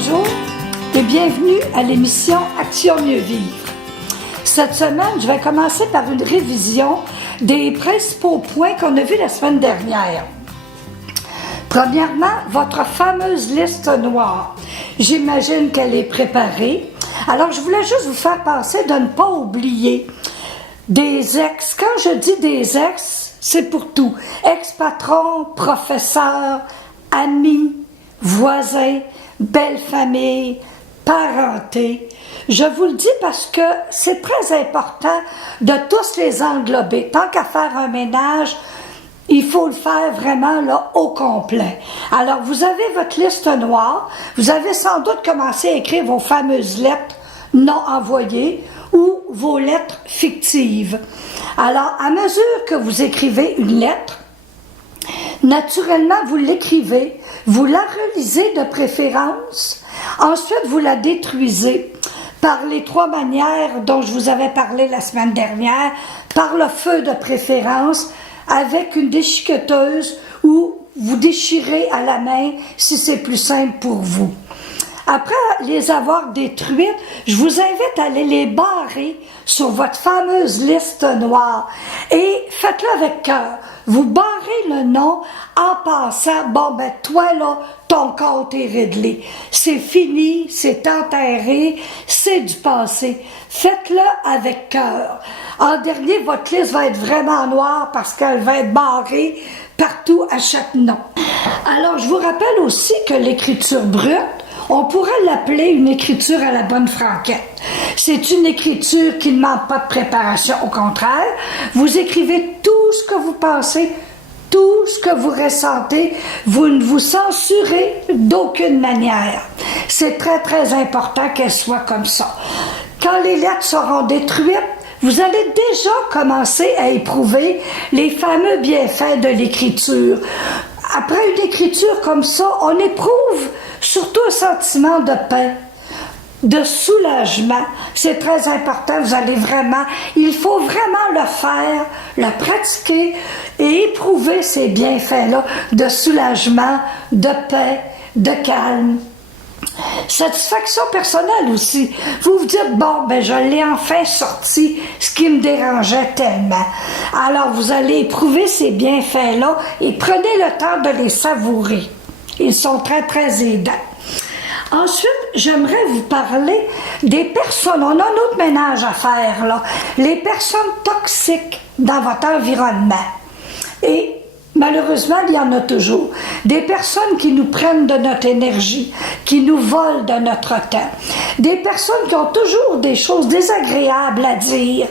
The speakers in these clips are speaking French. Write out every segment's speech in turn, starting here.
Bonjour et bienvenue à l'émission Action Mieux Vivre. Cette semaine, je vais commencer par une révision des principaux points qu'on a vus la semaine dernière. Premièrement, votre fameuse liste noire. J'imagine qu'elle est préparée. Alors, je voulais juste vous faire penser de ne pas oublier des ex. Quand je dis des ex, c'est pour tout. Ex-patron, professeur, amis, voisins, belle famille, parenté. Je vous le dis parce que c'est très important de tous les englober. Tant qu'à faire un ménage, il faut le faire vraiment là, au complet. Alors, vous avez votre liste noire. Vous avez sans doute commencé à écrire vos fameuses lettres non envoyées ou vos lettres fictives. Alors, à mesure que vous écrivez une lettre, naturellement, vous l'écrivez, vous la relisez de préférence, ensuite vous la détruisez par les 3 manières dont je vous avais parlé la semaine dernière, par le feu de préférence, avec une déchiqueteuse ou vous déchirez à la main si c'est plus simple pour vous. Après les avoir détruites, je vous invite à aller les barrer sur votre fameuse liste noire et faites-le avec cœur. Vous barrez le nom en pensant, bon ben toi là, ton compte est réglé. C'est fini, c'est enterré, c'est du passé. Faites-le avec cœur. En dernier, votre liste va être vraiment noire parce qu'elle va être barrée partout à chaque nom. Alors, je vous rappelle aussi que l'écriture brute, on pourrait l'appeler une écriture à la bonne franquette. C'est une écriture qui ne manque pas de préparation, au contraire. Vous écrivez tout ce que vous pensez, tout ce que vous ressentez. Vous ne vous censurez d'aucune manière. C'est très, très important qu'elle soit comme ça. Quand les lettres seront détruites, vous allez déjà commencer à éprouver les fameux bienfaits de l'écriture. Après une écriture comme ça, on éprouve surtout un sentiment de paix, de soulagement. C'est très important, il faut vraiment le faire, le pratiquer et éprouver ces bienfaits-là de soulagement, de paix, de calme. Satisfaction personnelle aussi. Vous vous dites, bon, ben je l'ai enfin sorti, ce qui me dérangeait tellement. Alors, vous allez éprouver ces bienfaits-là et prenez le temps de les savourer. Ils sont très, très aidants. Ensuite, j'aimerais vous parler des personnes. On a un autre ménage à faire, là. Les personnes toxiques dans votre environnement. Et malheureusement, il y en a toujours. Des personnes qui nous prennent de notre énergie, qui nous volent de notre temps. Des personnes qui ont toujours des choses désagréables à dire,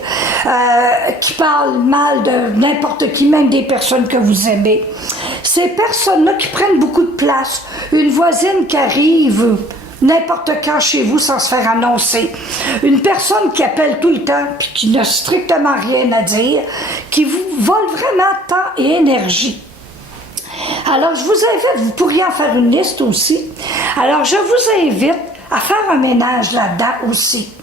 qui parlent mal de n'importe qui, même des personnes que vous aimez. Ces personnes-là qui prennent beaucoup de place. Une voisine qui arrive n'importe quand chez vous sans se faire annoncer. Une personne qui appelle tout le temps puis qui n'a strictement rien à dire, qui vous vole vraiment temps et énergie. Alors, je vous invite, vous pourriez en faire une liste aussi. Alors, je vous invite à faire un ménage là-dedans aussi.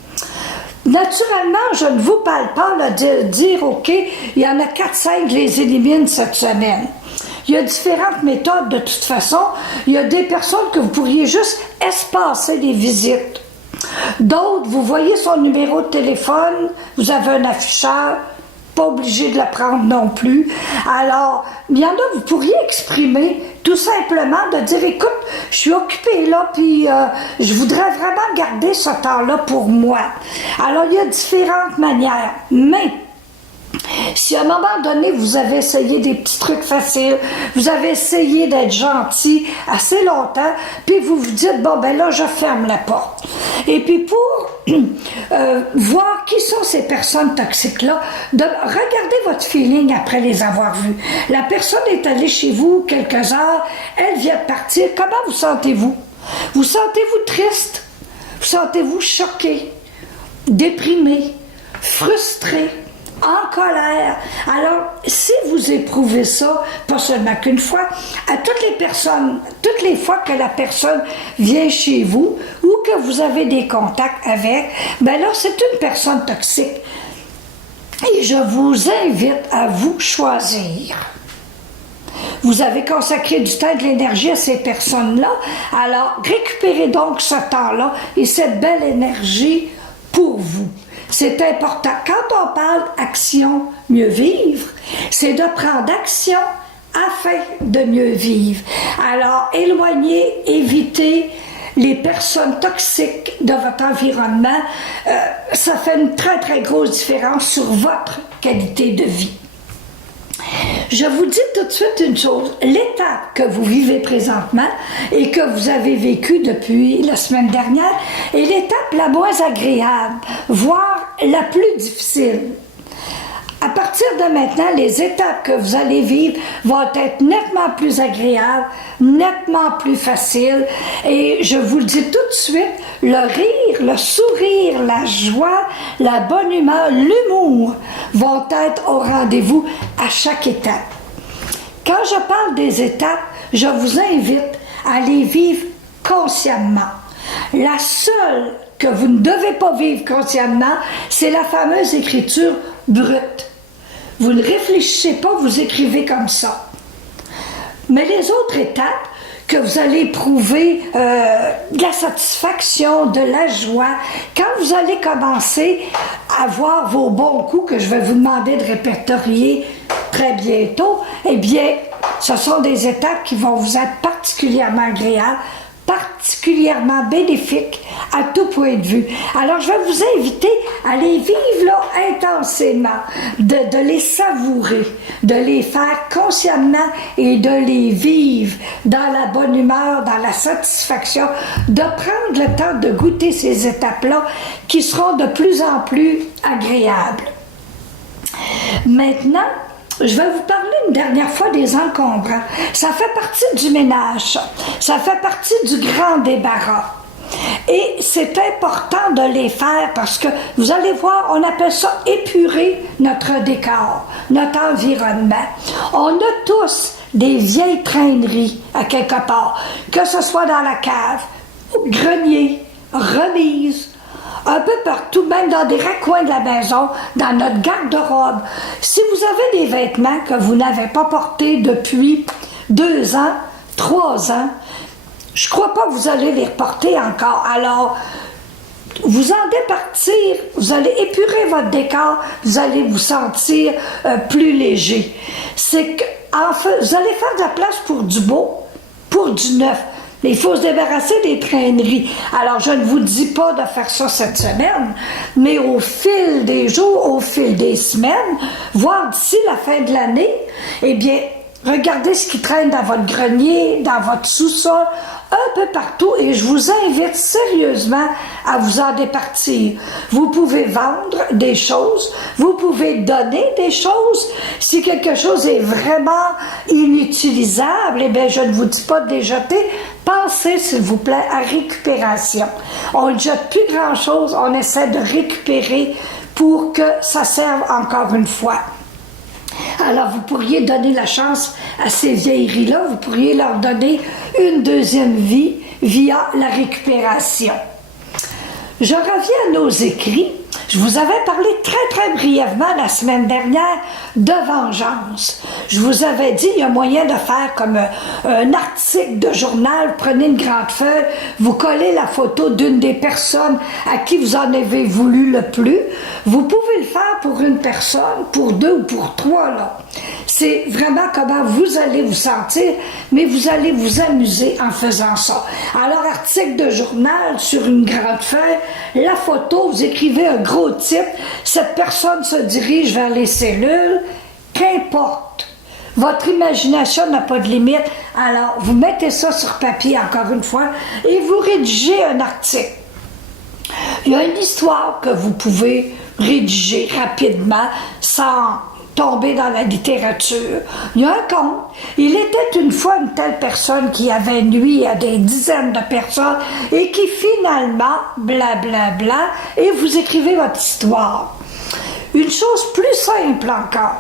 Naturellement, je ne vous parle pas de dire, OK, il y en a 4-5, je les élimine cette semaine. Il y a différentes méthodes de toute façon. Il y a des personnes que vous pourriez juste espacer les visites. D'autres, vous voyez son numéro de téléphone, vous avez un afficheur, pas obligé de le prendre non plus. Alors, il y en a, vous pourriez exprimer tout simplement de dire, écoute, je suis occupée là, puis je voudrais vraiment garder ce temps-là pour moi. Alors, il y a différentes manières, mais si à un moment donné, vous avez essayé des petits trucs faciles, vous avez essayé d'être gentil assez longtemps, puis vous vous dites, bon, ben là, je ferme la porte. Et puis pour voir qui sont ces personnes toxiques-là, de regarder votre feeling après les avoir vues. La personne est allée chez vous quelques heures, elle vient de partir. Comment vous sentez-vous? Vous sentez-vous triste? Vous sentez-vous choqué, déprimé, frustré? En colère. Alors, si vous éprouvez ça, pas seulement qu'une fois, à toutes les fois que la personne vient chez vous ou que vous avez des contacts avec, ben là, c'est une personne toxique. Et je vous invite à vous choisir. vous avez consacré du temps et de l'énergie à ces personnes-là. Alors, récupérez donc ce temps-là et cette belle énergie pour vous. C'est important. Quand on parle action, mieux vivre, c'est de prendre action afin de mieux vivre. Alors, éloignez, évitez les personnes toxiques de votre environnement. Ça fait une très, très grosse différence sur votre qualité de vie. Je vous dis tout de suite une chose, l'étape que vous vivez présentement et que vous avez vécue depuis la semaine dernière est l'étape la moins agréable, voire la plus difficile. À partir de maintenant, les étapes que vous allez vivre vont être nettement plus agréables, nettement plus faciles. Et je vous le dis tout de suite, le rire, le sourire, la joie, la bonne humeur, l'humour vont être au rendez-vous à chaque étape. Quand je parle des étapes, je vous invite à les vivre consciemment. La seule que vous ne devez pas vivre consciemment, c'est la fameuse écriture brute. Vous ne réfléchissez pas, vous écrivez comme ça. Mais les autres étapes, que vous allez éprouver de la satisfaction, de la joie, quand vous allez commencer à voir vos bons coups que je vais vous demander de répertorier très bientôt, eh bien, ce sont des étapes qui vont vous être particulièrement agréables, particulièrement bénéfiques à tout point de vue. Alors, je vais vous inviter à les vivre là intensément, de les savourer, de les faire consciemment et de les vivre dans la bonne humeur, dans la satisfaction, de prendre le temps de goûter ces étapes-là qui seront de plus en plus agréables. Maintenant, je vais vous parler une dernière fois des encombrants. Ça fait partie du ménage, ça fait partie du grand débarras. Et c'est important de les faire parce que, vous allez voir, on appelle ça épurer notre décor, notre environnement. On a tous des vieilles traîneries à quelque part, que ce soit dans la cave, au grenier, remise, un peu partout, même dans des recoins de la maison, dans notre garde-robe. Si vous avez des vêtements que vous n'avez pas portés depuis 2 ans, 3 ans, je ne crois pas que vous allez les reporter encore. Alors, vous en départir, vous allez épurer votre décor, vous allez vous sentir plus léger. C'est que, vous allez faire de la place pour du beau, pour du neuf. Mais il faut se débarrasser des traîneries. Alors, je ne vous dis pas de faire ça cette semaine, mais au fil des jours, au fil des semaines, voire d'ici la fin de l'année, eh bien, regardez ce qui traîne dans votre grenier, dans votre sous-sol, un peu partout, et je vous invite sérieusement à vous en départir. Vous pouvez vendre des choses, vous pouvez donner des choses. Si quelque chose est vraiment inutilisable, eh bien, je ne vous dis pas de les jeter. Pensez, s'il vous plaît, à récupération. On ne jette plus grand-chose, on essaie de récupérer pour que ça serve encore une fois. Alors, vous pourriez donner la chance à ces vieilleries-là, vous pourriez leur donner une deuxième vie via la récupération. Je reviens à nos écrits. Je vous avais parlé très, très brièvement la semaine dernière de vengeance. Je vous avais dit, il y a moyen de faire comme un article de journal. Vous prenez une grande feuille, vous collez la photo d'une des personnes à qui vous en avez voulu le plus. Vous pouvez le faire pour une personne, pour 2 ou pour 3, là. C'est vraiment comment vous allez vous sentir, mais vous allez vous amuser en faisant ça. Alors, article de journal sur une grande feuille, la photo, vous écrivez un gros titre, cette personne se dirige vers les cellules, qu'importe. Votre imagination n'a pas de limite, alors vous mettez ça sur papier encore une fois et vous rédigez un article. Il y a une histoire que vous pouvez rédiger rapidement sans tomber dans la littérature. Il y a un conte. Il était une fois une telle personne qui avait nui à des dizaines de personnes et qui finalement, blablabla, et vous écrivez votre histoire. Une chose plus simple encore.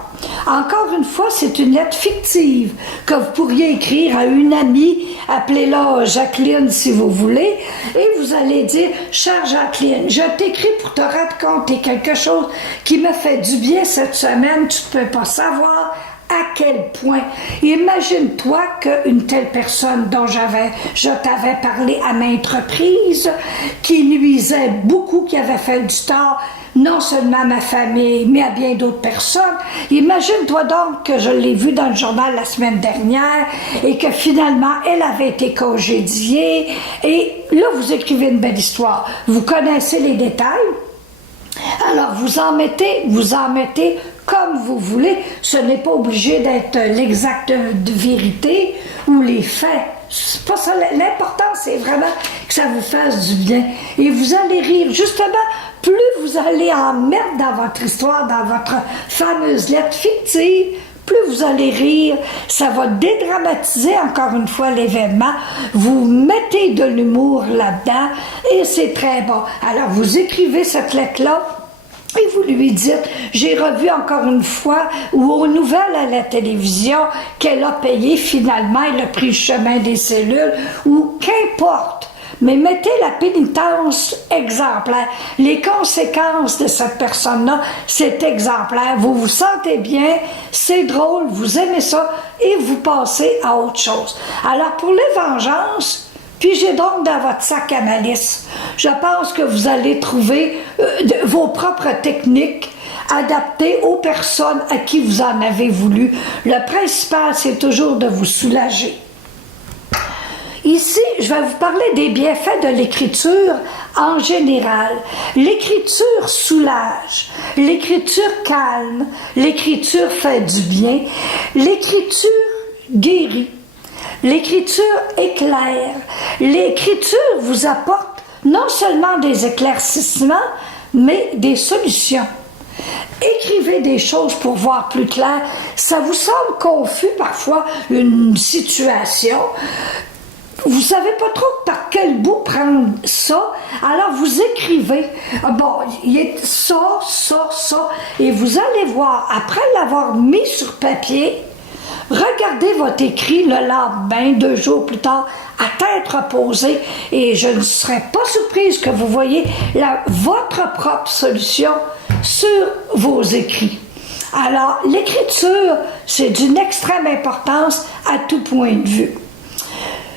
Encore une fois, c'est une lettre fictive que vous pourriez écrire à une amie, appelez-la Jacqueline si vous voulez, et vous allez dire « Chère Jacqueline, je t'écris pour te raconter quelque chose qui me fait du bien cette semaine, tu ne peux pas savoir, à quel point. Imagine-toi qu'une telle personne dont je t'avais parlé à maintes reprises, qui nuisait beaucoup, qui avait fait du tort, non seulement à ma famille, mais à bien d'autres personnes. Imagine-toi donc que je l'ai vu dans le journal la semaine dernière et que finalement, elle avait été congédiée. Et là, vous écrivez une belle histoire. Vous connaissez les détails. Alors, vous en mettez comme vous voulez. Ce n'est pas obligé d'être l'exacte de vérité ou les faits. C'est pas ça. L'important, c'est vraiment que ça vous fasse du bien. Et vous allez rire. Justement, plus vous allez en mettre dans votre histoire, dans votre fameuse lettre fictive, plus vous allez rire, ça va dédramatiser encore une fois l'événement. Vous mettez de l'humour là-dedans et c'est très bon. Alors, vous écrivez cette lettre-là et vous lui dites, j'ai revu encore une fois, ou aux nouvelles à la télévision, qu'elle a payé finalement, elle a pris le chemin des cellules, ou qu'importe. Mais mettez la pénitence exemplaire. Les conséquences de cette personne-là, c'est exemplaire. Vous vous sentez bien, c'est drôle, vous aimez ça, et vous passez à autre chose. Alors, pour les vengeances, pigez donc dans votre sac à malice. Je pense que vous allez trouver vos propres techniques adaptées aux personnes à qui vous en avez voulu. Le principal, c'est toujours de vous soulager. Ici, je vais vous parler des bienfaits de l'écriture en général. L'écriture soulage, l'écriture calme, l'écriture fait du bien, l'écriture guérit, l'écriture éclaire, l'écriture vous apporte non seulement des éclaircissements, mais des solutions. Écrivez des choses pour voir plus clair. Ça vous semble confus parfois, une situation. Vous savez pas trop par quel bout prendre ça, alors vous écrivez, bon, il est ça, et vous allez voir, après l'avoir mis sur papier, regardez votre écrit le lendemain, 2 jours plus tard, à tête reposée, et je ne serais pas surprise que vous voyez votre propre solution sur vos écrits. Alors, l'écriture, c'est d'une extrême importance à tout point de vue.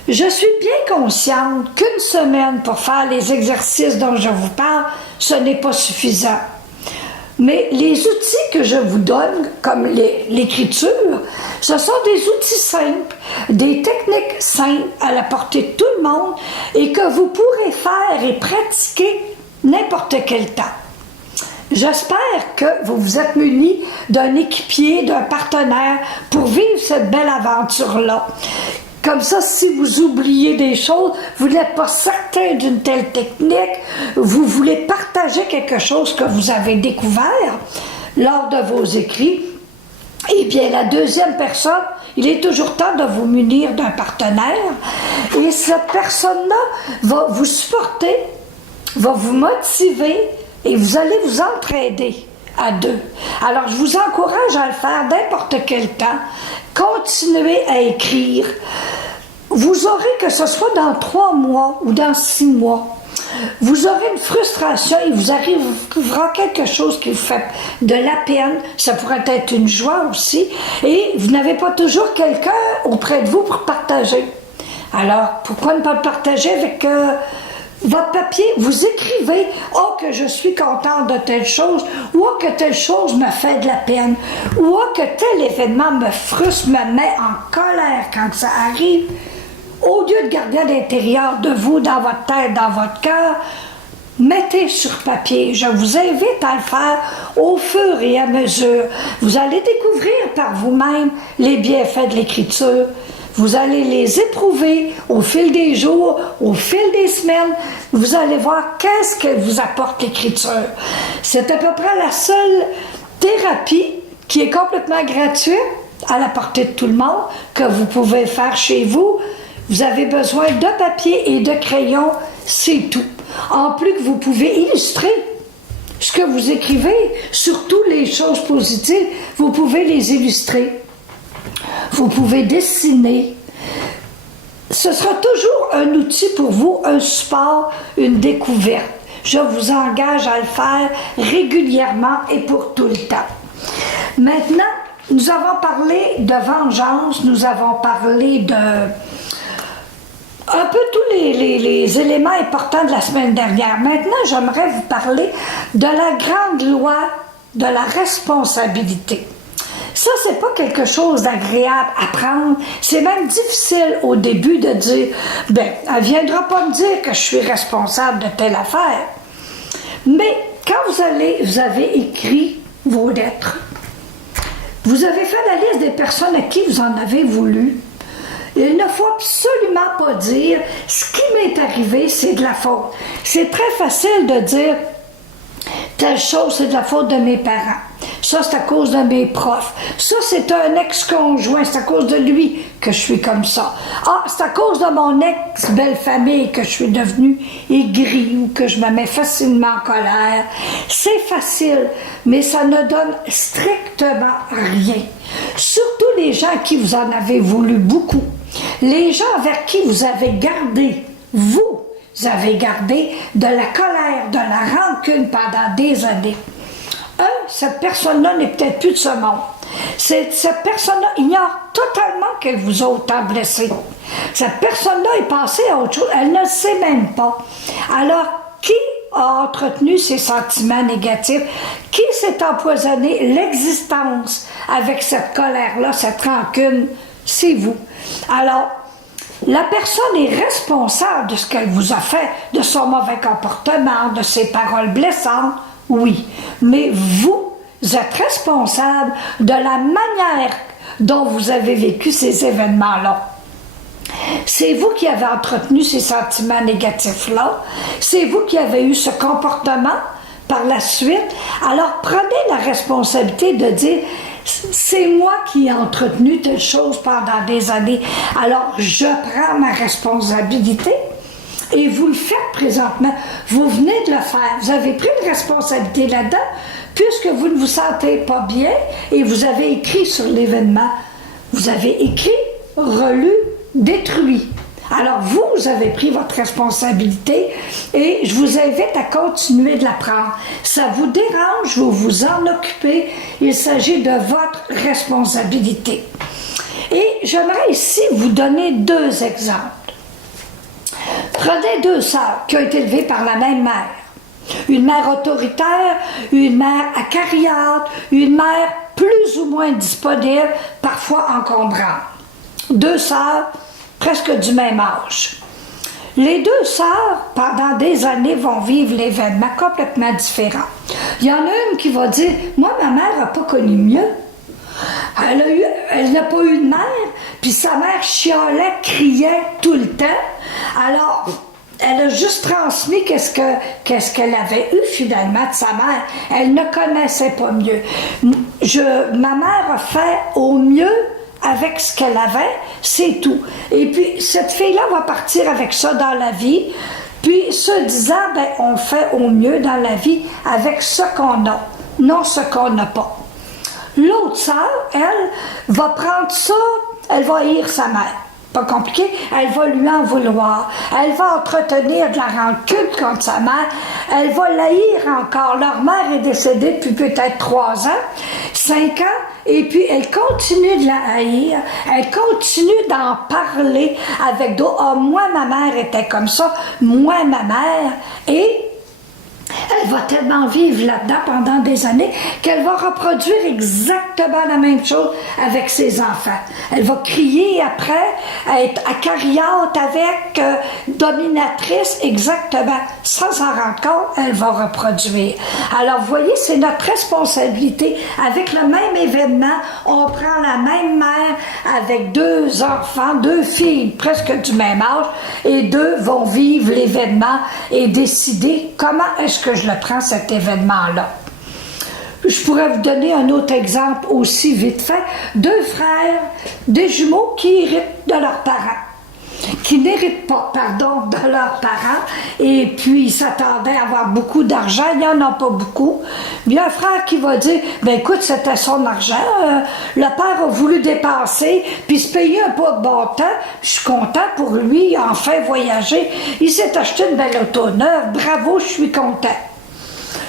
Je suis bien consciente qu'une semaine pour faire les exercices dont je vous parle, ce n'est pas suffisant. Mais les outils que je vous donne, comme l'écriture, ce sont des outils simples, des techniques simples à la portée de tout le monde et que vous pourrez faire et pratiquer n'importe quel temps. J'espère que vous vous êtes munis d'un équipier, d'un partenaire pour vivre cette belle aventure-là. Comme ça, si vous oubliez des choses, vous n'êtes pas certain d'une telle technique, vous voulez partager quelque chose que vous avez découvert lors de vos écrits, eh bien, la deuxième personne, il est toujours temps de vous munir d'un partenaire. Et cette personne-là va vous supporter, va vous motiver et vous allez vous entraider à 2. Alors, je vous encourage à le faire n'importe quel temps. Continuez à écrire. Vous aurez, que ce soit dans 3 mois ou dans 6 mois, vous aurez une frustration, il vous arrivera quelque chose qui vous fait de la peine, ça pourrait être une joie aussi, et vous n'avez pas toujours quelqu'un auprès de vous pour partager. Alors, pourquoi ne pas le partager avec votre papier? Vous écrivez « Oh, que je suis contente de telle chose » ou « Oh, que telle chose me fait de la peine » ou « Oh, que tel événement me frustre, me met en colère quand ça arrive ». Au lieu de garder à l'intérieur de vous, dans votre tête, dans votre cœur, mettez sur papier. Je vous invite à le faire au fur et à mesure. Vous allez découvrir par vous-même les bienfaits de l'écriture. Vous allez les éprouver au fil des jours, au fil des semaines. Vous allez voir qu'est-ce que vous apporte l'écriture. C'est à peu près la seule thérapie qui est complètement gratuite, à la portée de tout le monde, que vous pouvez faire chez vous. Vous avez besoin de papier et de crayon, c'est tout. En plus que vous pouvez illustrer ce que vous écrivez, surtout les choses positives, vous pouvez les illustrer. Vous pouvez dessiner. Ce sera toujours un outil pour vous, un support, une découverte. Je vous engage à le faire régulièrement et pour tout le temps. Maintenant, nous avons parlé de vengeance, nous avons parlé de un peu tous les éléments importants de la semaine dernière. Maintenant, j'aimerais vous parler de la grande loi de la responsabilité. Ça, c'est pas quelque chose d'agréable à prendre. C'est même difficile au début de dire, ben, elle viendra pas me dire que je suis responsable de telle affaire. Mais quand vous avez écrit vos lettres, vous avez fait la liste des personnes à qui vous en avez voulu. Il ne faut absolument pas dire « ce qui m'est arrivé, c'est de la faute ». C'est très facile de dire « telle chose, c'est de la faute de mes parents. Ça, c'est à cause de mes profs. Ça, c'est un ex-conjoint, c'est à cause de lui que je suis comme ça. Ah, c'est à cause de mon ex-belle-famille que je suis devenue aigrie ou que je me mets facilement en colère. » C'est facile, mais ça ne donne strictement rien. Surtout les gens à qui vous en avez voulu beaucoup. Les gens vers qui vous avez gardé, vous avez gardé de la colère, de la rancune pendant des années. Cette personne-là n'est peut-être plus de ce monde. Cette personne-là ignore totalement qu'elle vous a autant blessé. Cette personne-là est passée à autre chose. Elle ne le sait même pas. Alors, qui a entretenu ces sentiments négatifs? Qui s'est empoisonné l'existence avec cette colère-là, cette rancune? C'est vous. Alors, la personne est responsable de ce qu'elle vous a fait, de son mauvais comportement, de ses paroles blessantes, oui. Mais vous êtes responsable de la manière dont vous avez vécu ces événements-là. C'est vous qui avez entretenu ces sentiments négatifs-là. C'est vous qui avez eu ce comportement par la suite. Alors, prenez la responsabilité de dire « c'est moi qui ai entretenu telle chose pendant des années. Alors, je prends ma responsabilité. » Et vous le faites présentement. Vous venez de le faire. Vous avez pris une responsabilité là-dedans, puisque vous ne vous sentez pas bien et vous avez écrit sur l'événement. Vous avez écrit, relu, détruit. Alors, vous avez pris votre responsabilité et je vous invite à continuer de la prendre. Ça vous dérange, vous vous en occupez. Il s'agit de votre responsabilité. Et j'aimerais ici vous donner 2 exemples. Prenez 2 sœurs qui ont été élevées par la même mère. Une mère autoritaire, une mère acariâtre, une mère plus ou moins disponible, parfois encombrante. 2 sœurs presque du même âge. Les 2 sœurs, pendant des années, vont vivre l'événement complètement différent. Il y en a une qui va dire « Moi, ma mère n'a pas connu mieux. Elle n'a pas eu de mère, puis sa mère chialait, criait tout le temps. Alors, elle a juste transmis qu'est-ce qu'elle avait eu finalement de sa mère. Elle ne connaissait pas mieux. Ma mère a fait au mieux avec ce qu'elle avait, c'est tout. Et puis, cette fille-là va partir avec ça dans la vie, puis se disant, ben, on fait au mieux dans la vie avec ce qu'on a, non ce qu'on n'a pas. L'autre sœur, elle, va prendre ça, elle va haïr sa mère. Pas compliqué, elle va lui en vouloir. Elle va entretenir de la rancune contre sa mère. Elle va l'haïr encore. Leur mère est décédée depuis peut-être 3 ans, 5 ans, et puis elle continue de la haïr. Elle continue d'en parler avec d'autres. Ah, moi, ma mère était comme ça. Moi, ma mère. Et elle va tellement vivre là-dedans pendant des années qu'elle va reproduire exactement la même chose avec ses enfants. Elle va crier après, être acariâtre avec, dominatrice, exactement. Sans s'en rendre compte, elle va reproduire. Alors, vous voyez, c'est notre responsabilité. Avec le même événement, on prend la même mère avec 2 enfants, 2 filles presque du même âge, et 2 vont vivre l'événement et décider comment est-ce que je le prends, cet événement-là. Je pourrais vous donner un autre exemple aussi vite fait. 2 frères, des jumeaux qui héritent de leurs parents. Qui n'héritent pas, pardon, de leurs parents. Et puis, ils s'attendaient à avoir beaucoup d'argent. Il n'y en a pas beaucoup. Il y a un frère qui va dire, ben écoute, c'était son argent. Le père a voulu dépenser, puis se payer un peu de bon temps. Je suis content pour lui, il a enfin voyagé. Il s'est acheté une belle auto neuve. Bravo, je suis content.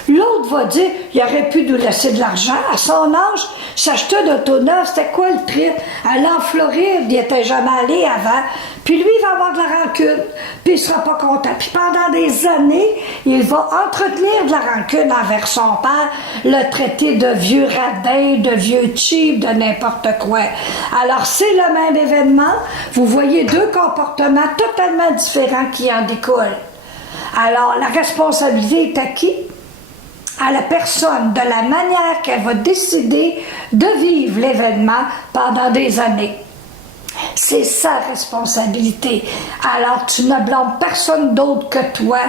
L'autre va dire, il aurait pu nous laisser de l'argent. À son âge, s'acheter d'auto neuf, c'était quoi le trip? Aller en Floride, il n'était jamais allé avant. Puis lui, il va avoir de la rancune, puis il sera pas content. Puis pendant des années, il va entretenir de la rancune envers son père, le traiter de vieux radin, de vieux cheap, de n'importe quoi. Alors, c'est le même événement. Vous voyez deux comportements totalement différents qui en découlent. Alors, la responsabilité est à qui? À la personne, de la manière qu'elle va décider de vivre l'événement pendant des années. C'est sa responsabilité. Alors, tu ne blâmes personne d'autre que toi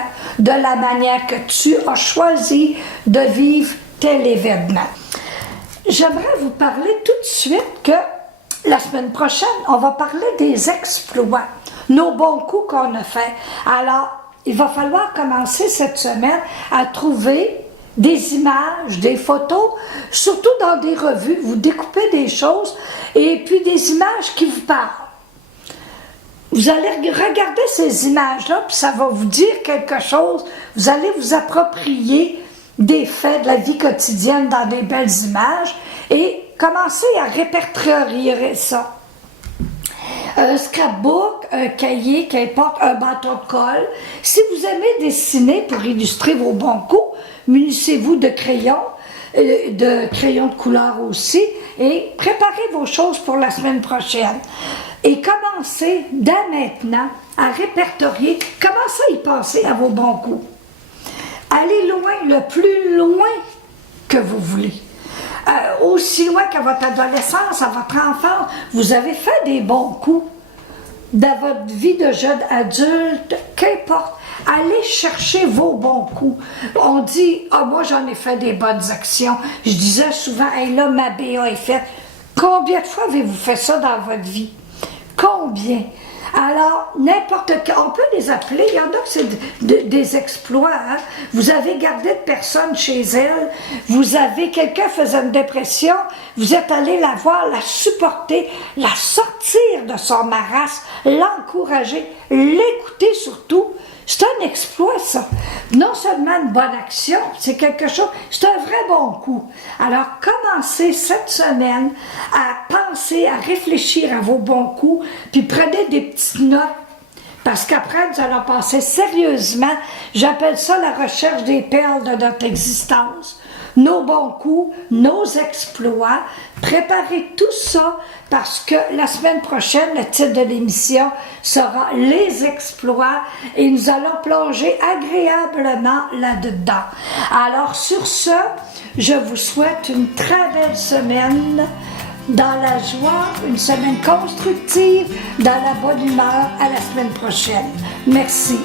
de la manière que tu as choisi de vivre tel événement. J'aimerais vous parler tout de suite que la semaine prochaine, on va parler des exploits, nos bons coups qu'on a faits. Alors, il va falloir commencer cette semaine à trouver des images, des photos, surtout dans des revues. Vous découpez des choses et puis des images qui vous parlent. Vous allez regarder ces images-là, puis ça va vous dire quelque chose. Vous allez vous approprier des faits de la vie quotidienne dans des belles images et commencer à répertorier ça. Un scrapbook, un cahier, qu'importe, un bâton de colle. Si vous aimez dessiner pour illustrer vos bons coups, munissez-vous de crayons de couleur aussi, et préparez vos choses pour la semaine prochaine. Et commencez dès maintenant à répertorier, commencez à y penser à vos bons coups. Allez loin, le plus loin que vous voulez. Aussi loin qu'à votre adolescence, à votre enfance, vous avez fait des bons coups. Dans votre vie de jeune adulte, qu'importe, allez chercher vos bons coups. On dit, moi j'en ai fait des bonnes actions. Je disais souvent, là, ma BA est faite. Combien de fois avez-vous fait ça dans votre vie? Combien? Alors, n'importe quel, on peut les appeler, il y en a que c'est des exploits. Hein? Vous avez gardé de personnes chez elle, vous avez, quelqu'un faisait une dépression, vous êtes allé la voir, la supporter, la sortir de son marasme, l'encourager, l'écouter surtout. C'est un exploit, ça. Non seulement une bonne action, c'est quelque chose, c'est un vrai bon coup. Alors, commencez cette semaine à penser, à réfléchir à vos bons coups, puis prenez des petites notes, parce qu'après, nous allons penser sérieusement, j'appelle ça la recherche des perles de notre existence. Nos bons coups, nos exploits, préparez tout ça parce que la semaine prochaine, le titre de l'émission sera « Les exploits » et nous allons plonger agréablement là-dedans. Alors sur ce, je vous souhaite une très belle semaine dans la joie, une semaine constructive, dans la bonne humeur. À la semaine prochaine. Merci.